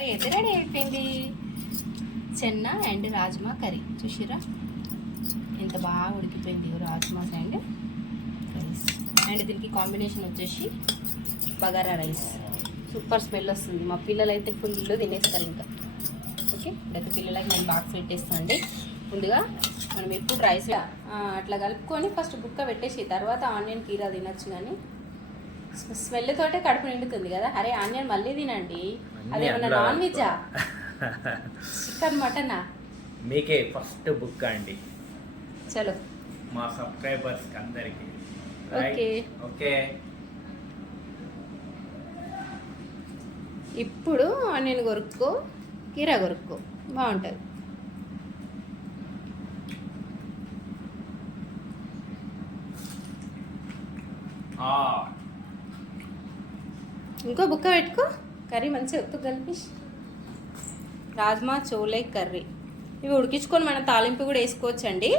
Curry అయితే ready అయిపోయింది. చెన్న and rajma curry చూసిరా ఎంత బాగా ఉడికిపోయింది. రాజ్మా అండ్ రైస్ అండ్ దీనికి కాంబినేషన్ వచ్చేసి బగారా రైస్. సూపర్ స్మెల్ వస్తుంది. మా పిల్లలు అయితే ఫుల్ తినేస్తారు ఇంకా. ఓకే అయితే పిల్లలకి నేను బాక్స్ పెట్టేస్తాను అండి. ముందుగా మనం ఎప్పుడు రైస్ అట్లా కలుపుకొని ఫస్ట్ బుక్క పెట్టేసి తర్వాత ఆనియన్ కీరా తినచ్చు. కానీ స్మెల్ తోటే కడుపు నిండుతుంది కదా. అరే ఆనియన్ మళ్ళీ తినండి. అదేమన్నా నాన్ వెజ్జా, చికెన్ మటనా? మీకే ఫస్ట్ బుక్ అండి. చలో మా సబ్స్క్రైబర్స్ అందరికి ఓకే ఓకే. ఇప్పుడు ఆనియన్ కొరుక్కో, కీరా కొరుక్కో, బాగుంటుంది. ఇంకో బుక్క పెట్టుకో. కర్రీ మంచిగా ఒత్తు కలిపి రాజ్మా చోలే కర్రీ ఇవి ఉడికించుకొని మనం తాలింపు కూడా వేసుకోవచ్చు అండి.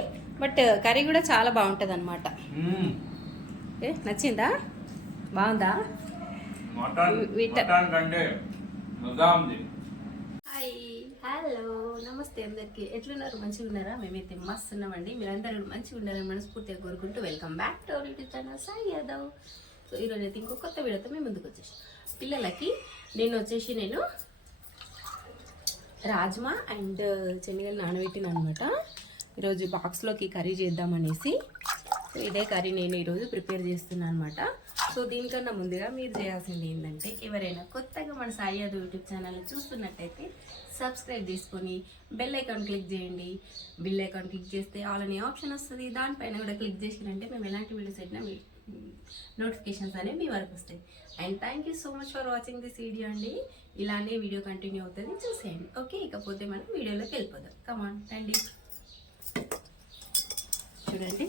బట్ కర్రీ కూడా చాలా బాగుంటుంది అనమాట. నచ్చిందా? బాగుందా? హాయ్ హలో నమస్తే అందరికి. ఎట్లున్నారు? మంచిగా ఉన్నారా? మేమైతే మస్తు ఉన్నామండి. మీరందరూ మంచిగా ఉండాలని మనస్ఫూర్తిగా కోరుకుంటూ welcome back to our YouTube channel Sai Yadav. So ఈరోజు అయితే ఇంకో కొత్త వీడియోతో మేము ముందుకు వచ్చేసి పిల్లలకి నేను రాజ్మా అండ్ శనగలు నానబెట్టిన అనమాట. ఈరోజు బాక్స్లోకి కర్రీ చేద్దామనేసి. సో ఇదే కర్రీ నేను ఈరోజు ప్రిపేర్ చేస్తున్నాను అనమాట. సో దీనికన్నా ముందుగా మీరు చేయాల్సింది ఏంటంటే, ఎవరైనా కొత్తగా మన సాయి యాదవ్ యూట్యూబ్ ఛానల్ని చూస్తున్నట్టయితే సబ్స్క్రైబ్ చేసుకొని బెల్ ఐకాన్ క్లిక్ చేయండి. బెల్ ఐకాన్ క్లిక్ చేస్తే ఆల్ అనే ఆప్షన్ వస్తుంది. దానిపైన కూడా క్లిక్ చేసినంటే మేము ఎలాంటి వీడియోస్ పెట్టినా మీ నోటిఫికేషన్స్ అనేవి మీ వరకు వస్తాయి. And thank you so much for watching this video అండి. ఇలానే వీడియో కంటిన్యూ అవుతుంది, చూసేయండి. ఓకే ఇకపోతే మనం వీడియోలోకి వెళ్ళిపోదాం. కమాన్ రండి. చూడండి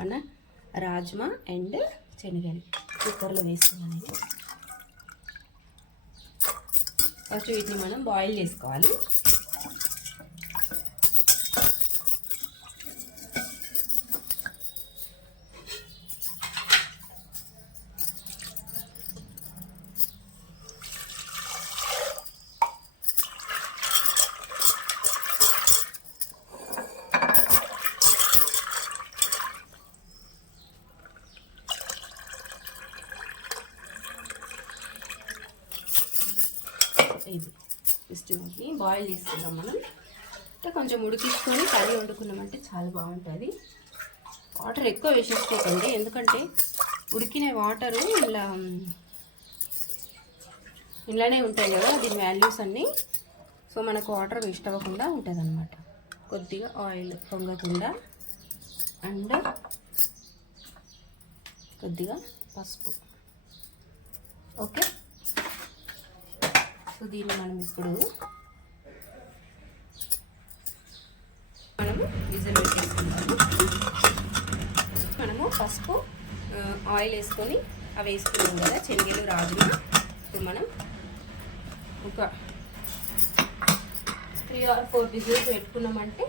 మన రాజ్మా అండ్ శనగలు కుక్కర్లో వేసుకున్నాను. ఫస్ట్ వీటిని మనం బాయిల్ చేసుకోవాలి. ఇది జస్ట్ బాయిల్ చేసుకుందాం మనం. అంటే కొంచెం ఉడికించుకొని కర్రీ వండుకున్నామంటే చాలా బాగుంటుంది. వాటర్ ఎక్కువ వేసేసుకోకండి, ఎందుకంటే ఉడికిన వాటరు ఇలానే ఉంటాయి కదా దీని వాల్యూస్ అన్నీ. సో మనకు వాటర్ వేస్ట్ అవ్వకుండా ఉంటుంది అన్నమాట. కొద్దిగా ఆయిల్ పొంగకుండా అండ్ కొద్దిగా పసుపు. ఓకే సో దీన్ని మనం ఇప్పుడు విజిల్ పెట్టేసుకుందాము. మనము పసుపు ఆయిల్ వేసుకొని అవి వేసుకున్నాం కదా శనగలు రాజ్మా. ఇప్పుడు మనం ఒక 3 or 4 విజిల్స్ పెట్టుకున్నామంటే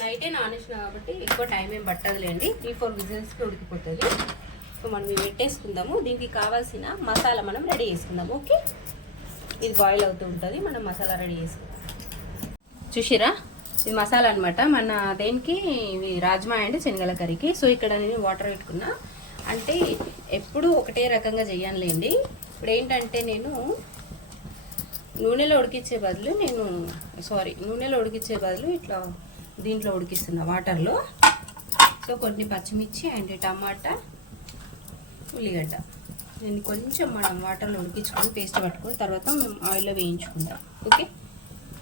నైటే నానేసిన కాబట్టి ఎక్కువ టైం ఏం పట్టదులేండి. 3-4 విజిల్స్కి ఉడికిపోతుంది. సో మనం ఇవి పెట్టేసుకుందాము. దీనికి కావాల్సిన మసాలా మనం రెడీ చేసుకుందాము. ఓకే ఇది బాయిల్ అవుతూ ఉంటుంది, మనం మసాలా రెడీ చేసుకుందాం. చూసిరా ఇది మసాలా అనమాట మన దేనికి, ఇవి రాజ్మా అండ్ శనగల కర్రీకి. సో ఇక్కడ నేను వాటర్ పెట్టుకున్నా. అంటే ఎప్పుడు ఒకటే రకంగా చెయ్యానులేండి. ఇప్పుడు ఏంటంటే నేను నూనెలో ఉడికించే బదులు ఇట్లా దీంట్లో ఉడికిస్తున్నా వాటర్లో. సో కొన్ని పచ్చిమిర్చి అండ్ టమాటా, ఉల్లిగడ్డ దీన్ని కొంచెం మనం వాటర్లో ఉడికించుకొని పేస్ట్ పట్టుకొని తర్వాత మేము ఆయిల్లో వేయించుకుంటాం. ఓకే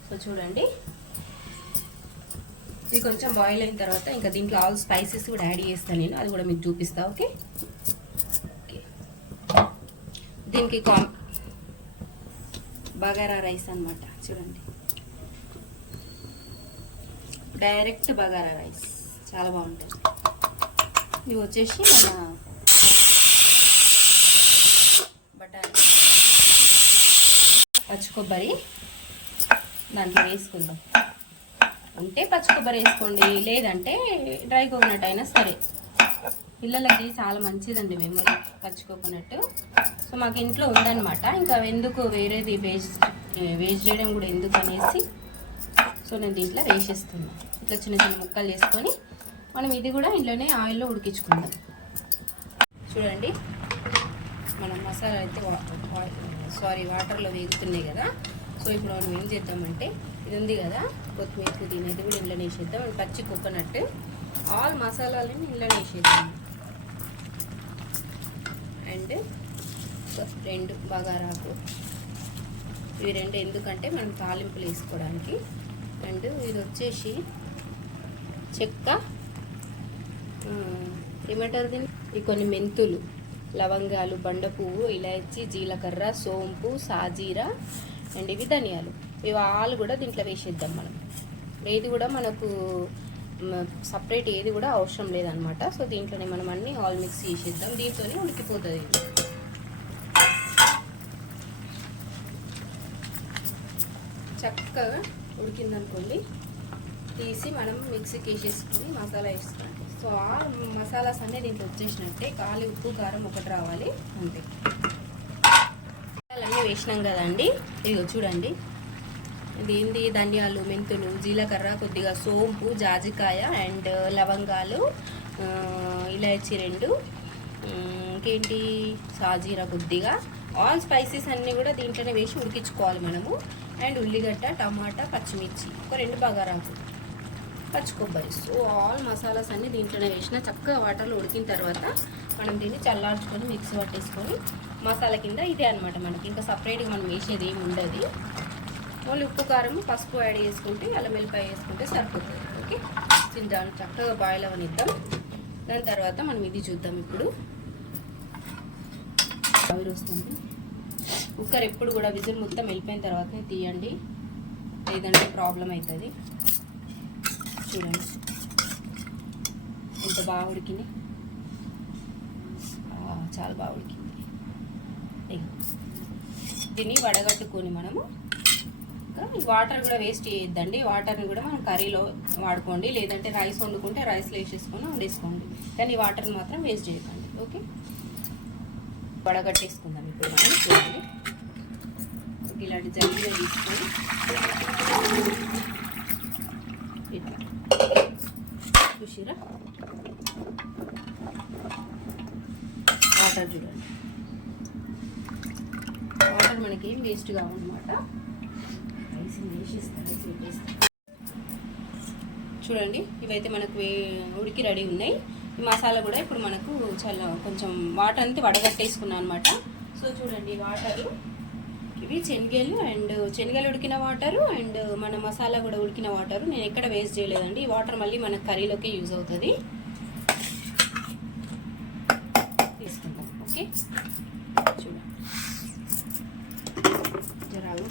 సో చూడండి ఇది కొంచెం బాయిల్ అయిన తర్వాత ఇంకా దీంట్లో ఆల్ స్పైసెస్ కూడా యాడ్ చేస్తాను నేను, అది కూడా మీకు చూపిస్తా. ఓకే ఓకే దీనికి బగారా రైస్ అన్నమాట. చూడండి డైరెక్ట్ బగారా రైస్ చాలా బాగుంటుంది. ఇవి వచ్చేసి మన బటానీ పచ్చి కొబ్బరి దాంట్లో వేసుకుందాం. ఉంటే పచ్చి కొబ్బరి వేసుకోండి, లేదంటే డ్రై కోకోనట్ అయినా సరే. పిల్లలకి చాలా మంచిదండి మెమరీ పచ్చి కోకోనట్. సో మాకు ఇంట్లో ఉందన్నమాట, ఇంకా ఎందుకు వేరేది వేస్ట్ చేయడం కూడా ఎందుకు అనేసి సో నేను దీంట్లో వేసేస్తున్నాను. ఇట్లా చిన్న చిన్న ముక్కలు చేసుకొని మనం ఇది కూడా ఇంట్లోనే ఆయిల్లో ఉడికించుకుందాం. చూడండి మనం మసాలా అయితే వాటర్లో వేగుతున్నాయి కదా. సో ఇప్పుడు మనం ఏం చేద్దామంటే ఇది ఉంది కదా కొత్తిమీర పుదీనా, ఇది కూడా ఇంట్లోనే వేసేద్దాం. పచ్చి కోకోనట్ ఆల్ మసాలాలని ఇంట్లోనే వేసేద్దాం. అండ్ 2 బగారాకు, ఇవి 2 ఎందుకంటే మనం తాలింపులు వేసుకోవడానికి. అండ్ ఇది వచ్చేసి చెక్క, ఏమంటారు దీన్ని, ఈ కొన్ని మెంతులు, లవంగాలు, బండ పువ్వు, ఇలాచి, జీలకర్ర, సోంపు, సాజీరా అండ్ ఇవి ధనియాలు. ఇవి ఆలు కూడా దీంట్లో వేసేద్దాం మనం. ఏది కూడా మనకు సపరేట్ ఏది కూడా అవసరం లేదనమాట. సో దీంట్లోనే మనం అన్నీ ఆల్ మిక్స్ చేసేద్దాం. దీంతోనే ఉడికిపోతుంది ఇది. చక్కగా ఉడికిందనుకోండి, తీసి మనం మిక్సీకి వేసేసుకుని మసాలా వేసుకోండి. సో ఆ మసాలాస్ అన్నీ దీంట్లో వచ్చేసినట్టే, కాలి ఉప్పు కారం ఒకటి రావాలి అంతే. మసాలాలన్నీ వేసినాం కదండి. ఇదిగో చూడండి, ఇది ఏంది, ధనియాలు, మెంతులు, జీలకర్ర, కొద్దిగా సోంపు, జాజికాయ అండ్ లవంగాలు, ఇలాచి 2, ఇంకేంటి సాజీరా కొద్దిగా, ఆల్ స్పైసెస్ అన్నీ కూడా దీంట్లోనే వేసి ఉడికించుకోవాలి మనము. అండ్ ఉల్లిగడ్డ, టమాటా, పచ్చిమిర్చి, ఒక 2 బగారాకు, పచ్చి కొబ్బరి. సో ఆల్ మసాలాస్ అన్నీ దీంట్లోనే వేసిన చక్కగా వాటర్లో ఉడికిన తర్వాత మనం దీన్ని చల్లార్చుకొని మిక్సీ పట్టేసుకొని మసాలా కింద ఇదే అనమాట. మనకి ఇంకా సపరేట్గా మనం వేసేది ఏమి ఉండదు. ఓన్లీ ఉప్పు, కారం, పసుపు యాడ్ చేసుకుంటే, అల్లం వెల్లిపాయ వేసుకుంటే సరిపోతుంది. ఓకే, దాన్ని చక్కగా బాయిల్ అవనిద్దాం. దాని తర్వాత మనం ఇది చూద్దాం. ఇప్పుడు ఆవిరి వస్తుంది. కుక్కర్ ఎప్పుడు కూడా విజిల్ మొత్తం వెళ్ళిపోయిన తర్వాతనే తీయండి, లేదంటే ప్రాబ్లం అవుతుంది. చూడండి ఎంత బాగా ఉడికింది, చాలా బాగా ఉడికింది. దీన్ని వడగట్టుకొని మనము ఇంకా వాటర్ కూడా వేస్ట్ చేయొద్దండి. వాటర్ని కూడా మనం కర్రీలో వాడుకోండి, లేదంటే రైస్ వండుకుంటే రైస్లో వేసేసుకొని వండేసుకోండి, కానీ వాటర్ని మాత్రం వేస్ట్ చేయకండి. ఓకే, వడగట్టేసుకుందాం ఇప్పుడు మనం. చూడండి ఇలాంటి జల్లిగా తీసుకొని ఇట్లా చూసిరా, వాటర్ చూడండి, వాటర్ మనకి ఏం వేస్ట్ కావన్నమాట. చూడండి ఇవైతే మనకు ఉడికి రెడీ ఉన్నాయి. ఈ మసాలా కూడా ఇప్పుడు మనకు చాలా కొంచెం వాటర్ అంతా వడగట్టేసుకున్నాం అనమాట. సో చూడండి వాటరు, ఇవి శనగలు అండ్ శనగలు ఉడికిన వాటరు అండ్ మన మసాలా కూడా ఉడికిన వాటరు. నేను ఎక్కడ వేస్ట్ చేయలేదండి. ఈ వాటర్ మళ్ళీ మన కర్రీలోకి యూజ్ అవుతుంది. తీసుకుంటాం. ఓకే, చూడండి జరాలు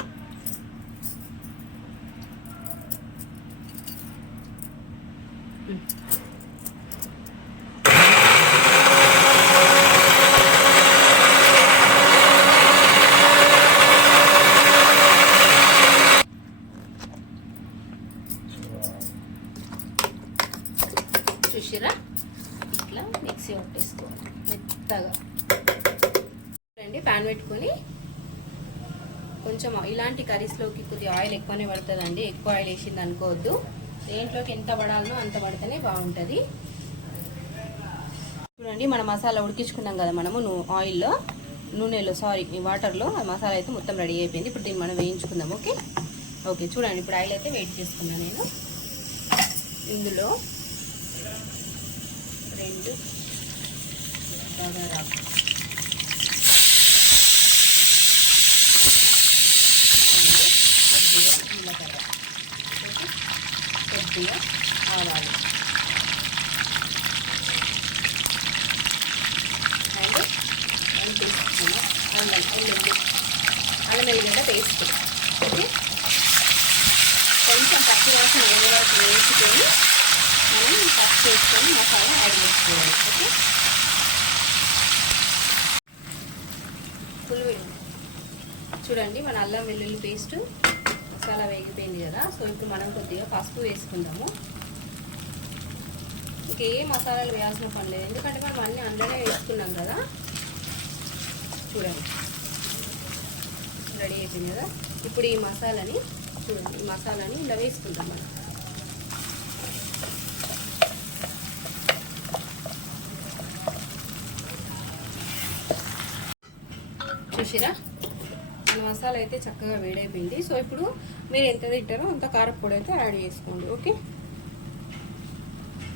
చూసిరా, ఇట్లా మిక్సీ పట్టేసుకోవాలి మెత్తగా. రండి ప్యాన్ పెట్టుకొని కొంచెం ఇలాంటి కర్రీస్లోకి కొద్దిగా ఆయిల్ ఎక్కువనే పడుతుందండి. ఎక్కువ ఆయిల్ వేసింది అనుకోవద్దు. దేంట్లోకి ఎంత పడాలనో అంత పడితేనే బాగుంటుంది. చూడండి మన మసాలా ఉడికించుకున్నాం కదా మనము నూనెలో ఈ వాటర్లో ఆ మసాలా అయితే మొత్తం రెడీ అయిపోయింది. ఇప్పుడు దీన్ని మనం వేయించుకుందాం. ఓకే ఓకే, చూడండి ఇప్పుడు ఆయిల్ అయితే వెయిట్ చేసుకున్నాను నేను. ఇందులో 2 బగారాకు, కొద్దిగా జీలకర్ర, కొద్దిగా ఆవాలు అండ్ తీసుకున్న అల్లం వెల్లిగడ్డ పేస్ట్. ఓకే, కొంచెం పచ్చివాసన వేరే వరకు వేసుకొని మనం కట్ చేసుకొని మసాలా యాడ్ చేసుకోవాలి. ఓకే, చూడండి మన అల్లం వెల్లుల్లి పేస్ట్ మసాలా వేగిపోయింది కదా. సో ఇప్పుడు మనం కొద్దిగా పసుపు వేసుకుందాము. ఇంకే మసాలాలు వేయాల్సిన పని లేదు, ఎందుకంటే మనం అన్నీ అందులోనే వేసుకున్నాం కదా. చూడండి రెడీ అయిపోయింది కదా. ఇప్పుడు ఈ మసాలాని చూడండి, ఈ మసాలాని ఇలా వేసుకుంటాం మనం. చూసిరా మన మసాలా అయితే చక్కగా వేడైపోయింది. సో ఇప్పుడు మీరు ఎంత తింటారో అంత కారపొడి అయితే యాడ్ చేసుకోండి. ఓకే,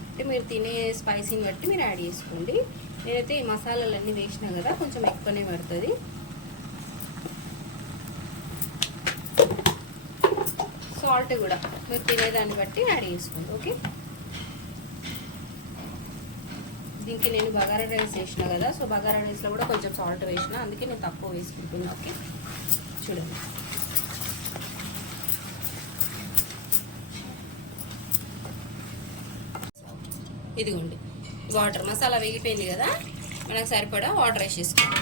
అంటే మీరు తినే స్పైసీని బట్టి మీరు యాడ్ చేసుకోండి. నేనైతే ఈ మసాలాలన్నీ వేసినా కదా, కొంచెం ఎక్కువనే పడుతుంది. సాల్ట్ కూడా మీరు తినేదాన్ని బట్టి యాడ్ చేసుకోండి. ఓకే, దీనికి నేను బగారా రైస్ వేసిన కదా, సో బగారా రైస్లో కూడా కొంచెం సాల్ట్ వేసిన, అందుకే నేను తక్కువ వేసుకుంటున్నా. ఓకే, చూడండి ఇదిగోండి వాటర్, మసాలా వేగిపోయింది కదా, మనకు సరిపడా వాటర్ వేసేసుకోండి.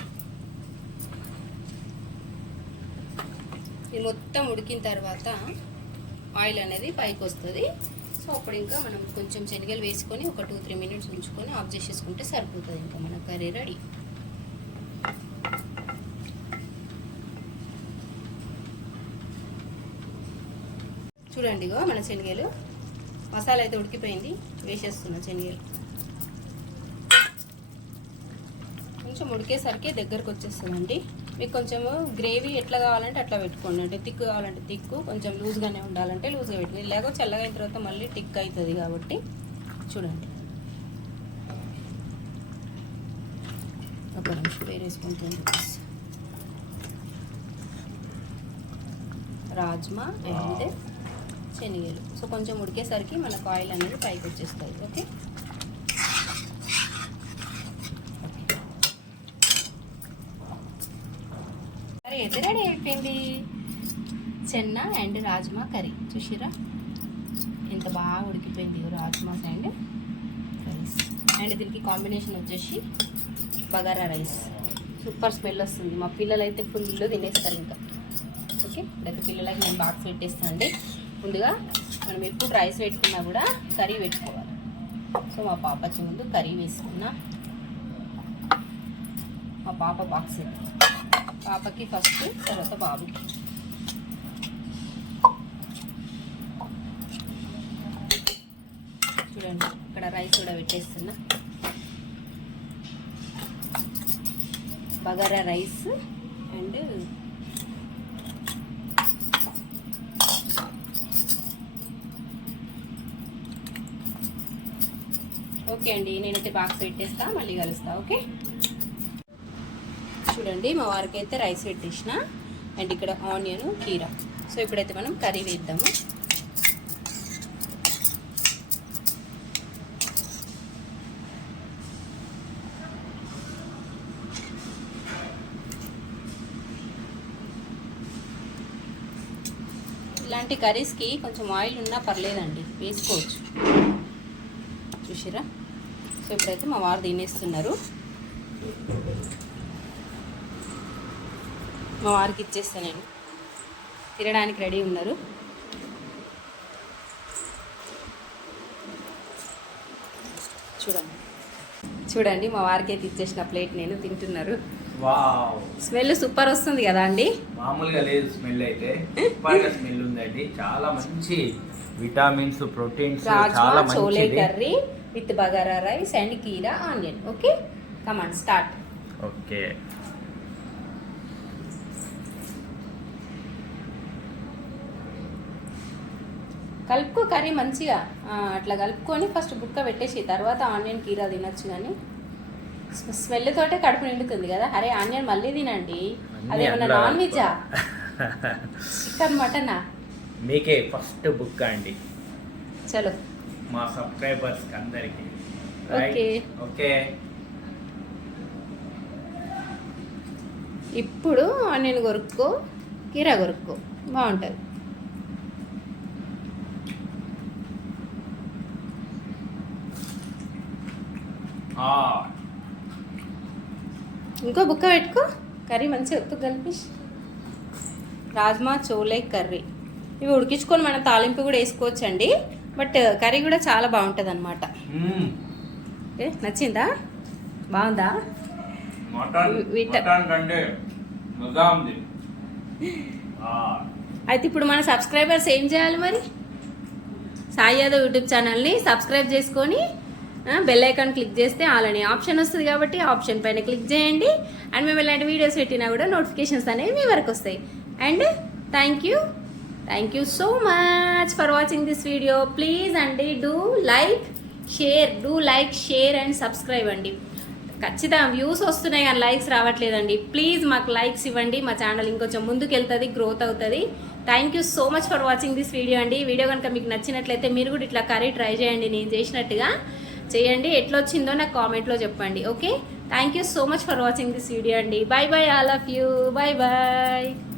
ఇది మొత్తం ఉడికిన తర్వాత ఆయిల్ అనేది పైకి వస్తుంది. సో అప్పుడు ఇంకా మనం కొంచెం శనగలు వేసుకొని ఒక 2-3 మినిట్స్ ఉంచుకొని ఆఫ్ చేసేసుకుంటే సరిపోతుంది. ఇంకా మన కర్రీ రెడీ. చూడండి ఇగో మన శనగలు, మసాలా అయితే ఉడికిపోయింది, వేసేస్తున్నా శనగలు. కొంచెం ఉడికేసరికి దగ్గరకు వచ్చేస్తుందండి. మీకు కొంచెం గ్రేవీ ఎట్లా కావాలంటే అట్లా పెట్టుకోండి, అంటే థిక్ కావాలంటే థిక్, కొంచెం లూజ్గానే ఉండాలంటే లూజ్గా పెట్టుకోండి. ఇలాగో చల్లగా అయిన తర్వాత మళ్ళీ థిక్ అవుతుంది కాబట్టి చూడండి. ఒక నిమిషం వేరేసుకుంటుంది. రాజ్మా అండ్ శనగలు, సో కొంచెం ఉడికేసరికి మనకు ఆయిల్ అనేది పైకి వచ్చేస్తుంది. ఓకే, కర్రీ అయితే రెడీ అయిపోయింది. చెన్న అండ్ రాజ్మా కర్రీ చూసిరా ఎంత బాగా ఉడికిపోయింది. రాజ్మాస్ అండ్ రైస్, అండ్ దీనికి కాంబినేషన్ వచ్చేసి బగారా రైస్. సూపర్ స్మెల్ వస్తుంది, మా పిల్లలు అయితే ఫుల్ తినేస్తారు ఇంకా. ఓకే, ఇప్పుడైతే పిల్లలకి నేను బాక్స్ పెట్టేస్తాను అండి. ముందుగా మనం ఎప్పుడు రైస్ పెట్టుకున్నా కూడా కర్రీ పెట్టుకోవాలి. సో మా పాపకి ముందు కర్రీ వేసుకున్నా. మా పాప బాక్స్ పాపకి ఫస్ట్, తర్వాత బాబుకి. చూడండి ఇక్కడ రైస్ కూడా పెట్టేస్తున్నా. బగారా రైస్ అండ్ ఓకే అండి, నేనైతే బాక్స్ పెట్టేస్తా, మళ్ళీ కలుస్తా. ఓకే, చూడండి మా వారికి అయితే రైస్ పెట్టేసిన, అండ్ ఇక్కడ ఆనియన్ కీరా. సో ఇప్పుడైతే మనం కర్రీ వేద్దాము. ఇలాంటి కర్రీస్కి కొంచెం ఆయిల్ ఉన్నా పర్లేదండి, వేసుకోవచ్చు. చూసిరా, సో ఇప్పుడైతే మా వారు తినేస్తున్నారు. మా వారికి ఇచ్చేస్తాను, నేను తినడానికి రెడీ ఉన్నారు. చూడండి చూడండి మా వారికి అయితే ఇచ్చేసిన ప్లేట్ నేను తింటున్నారు. వావ్, స్మెల్ సూపర్ వస్తుంది కదా అండి, మామూలుగా లేదు స్మెల్ అయితే, సూపర్గా స్మెల్ ఉందండి. చాలా మంచి విటమిన్స్, ప్రోటీన్స్, రాజ్మా చాలా చోలే మంచిది. Curry with bagara rice and కీరా onion. Okay, come on start. Okay, కలుపుకో కర్రీ మంచిగా, అట్లా కలుపుకొని ఫస్ట్ బుక్క పెట్టేసి తర్వాత ఆనియన్ కీరా తినచ్చు. కానీ స్మెల్ తోటే కడుపు నిండుతుంది కదా. అరే ఆనియన్ మళ్ళీ తినండి, అదేమన్నా నాన్ వెజ్జా, చికెన్ మటనా? మీకే ఫస్ట్ బుక్ అండి, చలో మా సబ్స్క్రైబర్స్ అందరికి. ఓకే ఓకే, ఇప్పుడు ఆనియన్ కొరుక్కో, కీరా కొరుక్కో, బాగుంటుంది. ఇంకో బుక్క పెట్టుకో, కర్రీ మంచిగా ఒత్తు కలిపి. రాజ్మా చోలే కర్రీ, ఇవి ఉడికించుకొని మనం తాలింపు కూడా వేసుకోవచ్చండి, బట్ కర్రీ కూడా చాలా బాగుంటుంది అన్నమాట. ఓకే నచ్చిందా, బాగుందా? మటన్ విట- మటన్ కంటే మజా ఉంది. అయితే ఇప్పుడు మన సబ్స్క్రైబర్స్ ఏం చేయాలి మరి? సాయి యాదవ్ యూట్యూబ్ ఛానల్ని సబ్స్క్రైబ్ చేసుకొని బెల్ ఐకాన్ క్లిక్ చేస్తే ఆల్ అనే ఆప్షన్ వస్తుంది కాబట్టి ఆ ఆప్షన్ పైన క్లిక్ చేయండి. అండ్ మేము ఇలాంటి వీడియోస్ పెట్టినా కూడా నోటిఫికేషన్స్ అనేవి మీ వరకు వస్తాయి. And thank you so much for watching this video. Please అండి do like share and subscribe అండి. ఖచ్చితంగా వ్యూస్ వస్తున్నాయి కానీ లైక్స్ రావట్లేదండి. ప్లీజ్ మాకు లైక్స్ ఇవ్వండి, మా ఛానల్ ఇంకొంచెం ముందుకు వెళ్తుంది, గ్రోత్ అవుతుంది. Thank you so much for watching this video అండి. వీడియో కనుక మీకు నచ్చినట్లయితే మీరు కూడా ఇట్లా కర్రీ ట్రై చేయండి, నేను చేసినట్టుగా చేయండి. ఎట్లా వచ్చిందో నాకు కామెంట్లో చెప్పండి. Okay, thank you so much for watching this video అండి. Bye bye all of you, bye bye.